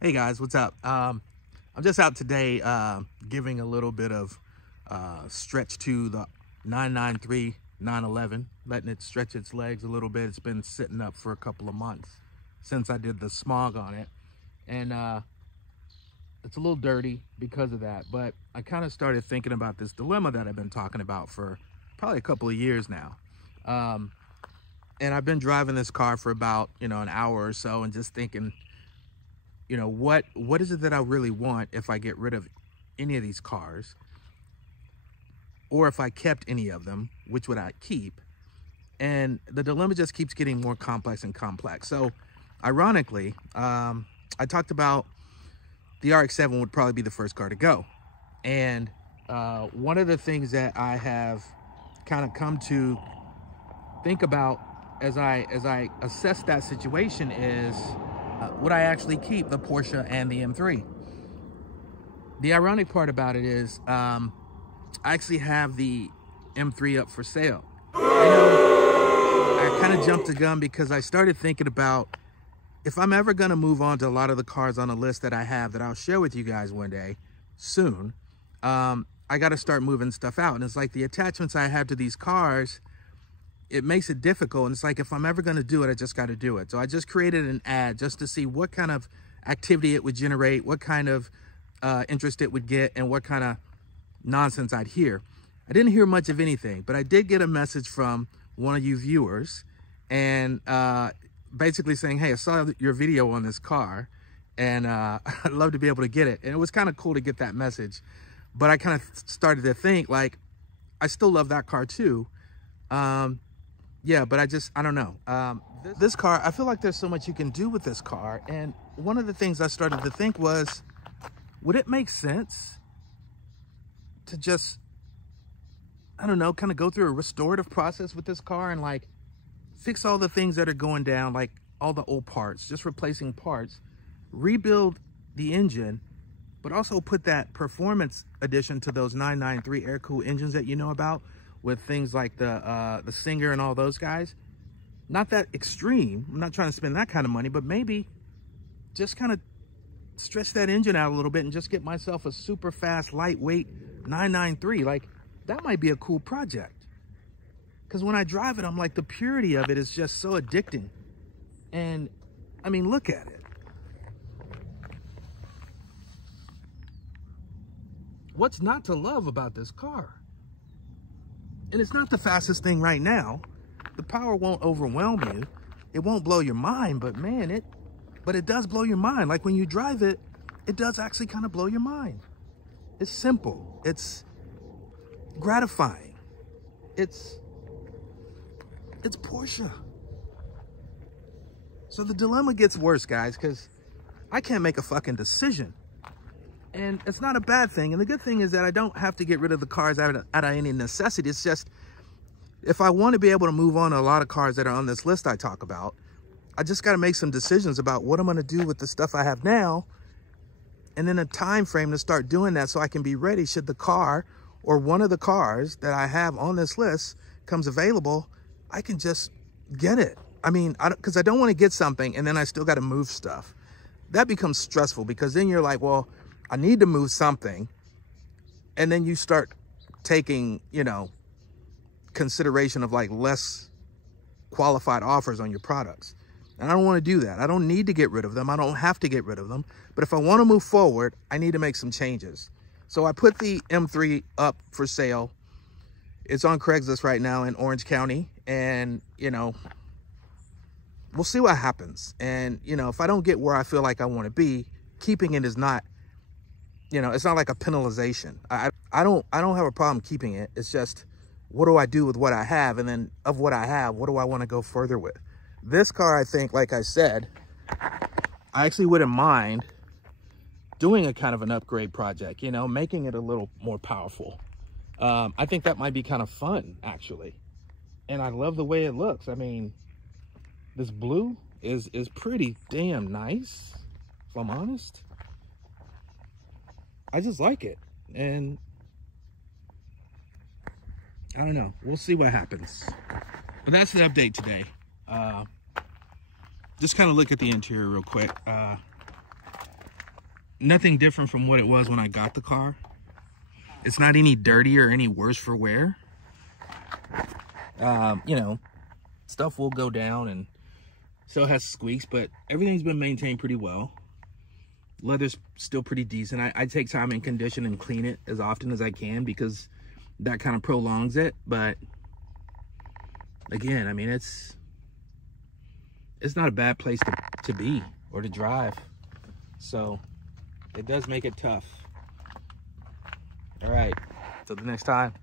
Hey guys, what's up? I'm just out today giving a little bit of stretch to the 993 911, letting it stretch its legs a little bit. It's been sitting up for a couple of months since I did the smog on it, and it's a little dirty because of that. But I kind of started thinking about this dilemma that I've been talking about for probably a couple of years now. And I've been driving this car for about an hour or so, and just thinking, what is it that I really want if I get rid of any of these cars, or if I kept any of them, which would I keep? And the dilemma just keeps getting more complex and complex. So ironically, I talked about the RX-7 would probably be the first car to go. And one of the things that I have kind of come to think about as I assess that situation is, would I actually keep the Porsche and the M3? The ironic part about it is, I actually have the M3 up for sale. I know I kind of jumped the gun because I started thinking about, if I'm ever going to move on to a lot of the cars on the list that I have that I'll share with you guys one day soon, I got to start moving stuff out. And it's like the attachments I have to these cars, it makes it difficult. And it's like, if I'm ever going to do it, I just got to do it. So I just created an ad just to see what kind of activity it would generate, what kind of interest it would get, and what kind of nonsense I'd hear. I didn't hear much of anything, but I did get a message from one of you viewers, and basically saying, hey, I saw your video on this car, and I'd love to be able to get it. And it was kind of cool to get that message. But I kind of started to think, like, I still love that car too. Yeah, but I don't know. This car, I feel like there's so much you can do with this car. And one of the things I started to think was, would it make sense to just, I don't know, kind of go through a restorative process with this car and like fix all the things that are going down, like all the old parts, just replacing parts, rebuild the engine, but also put that performance addition to those 993 air-cooled engines that you know about, with things like the Singer and all those guys. Not that extreme. I'm not trying to spend that kind of money, but maybe just kind of stretch that engine out a little bit and just get myself a super fast, lightweight 993. Like, that might be a cool project. Because when I drive it, I'm like, the purity of it is just so addicting. And I mean, look at it. What's not to love about this car? And it's not the fastest thing right now. The power won't overwhelm you. It won't blow your mind, but man, it does blow your mind. Like when you drive it, it does actually kind of blow your mind. It's simple. It's gratifying. It's Porsche. So the dilemma gets worse, guys, because I can't make a fucking decision. And it's not a bad thing. And the good thing is that I don't have to get rid of the cars out of any necessity. It's just, if I want to be able to move on to a lot of cars that are on this list I talk about, I just got to make some decisions about what I'm going to do with the stuff I have now, and then a time frame to start doing that so I can be ready should the car or one of the cars that I have on this list comes available. I can just get it. I mean, because I don't want to get something and then I still got to move stuff. That becomes stressful, because then you're like, well, I need to move something. And then you start taking, consideration of like less qualified offers on your products. And I don't want to do that. I don't need to get rid of them. I don't have to get rid of them. But if I want to move forward, I need to make some changes. So I put the M3 up for sale. It's on Craigslist right now in Orange County. And, we'll see what happens. And, if I don't get where I feel like I want to be, keeping it is not, it's not like a penalization. I don't have a problem keeping it. It's just, what do I do with what I have? And then of what I have, what do I want to go further with? This car, I think, like I said, I actually wouldn't mind doing a kind of an upgrade project, making it a little more powerful. I think that might be kind of fun, actually. And I love the way it looks. I mean, this blue is pretty damn nice, if I'm honest. I just like it. And I don't know. We'll see what happens. But that's the update today. Just kind of look at the interior real quick. nothing different from what it was when I got the car. It's not any dirtier or any worse for wear. You know, stuff will go down and still has squeaks, but everything's been maintained pretty well. Leather's still pretty decent. I take time and condition and clean it as often as I can because that kind of prolongs it. But again, I mean, it's not a bad place to be or to drive. So it does make it tough. All right, till the next time.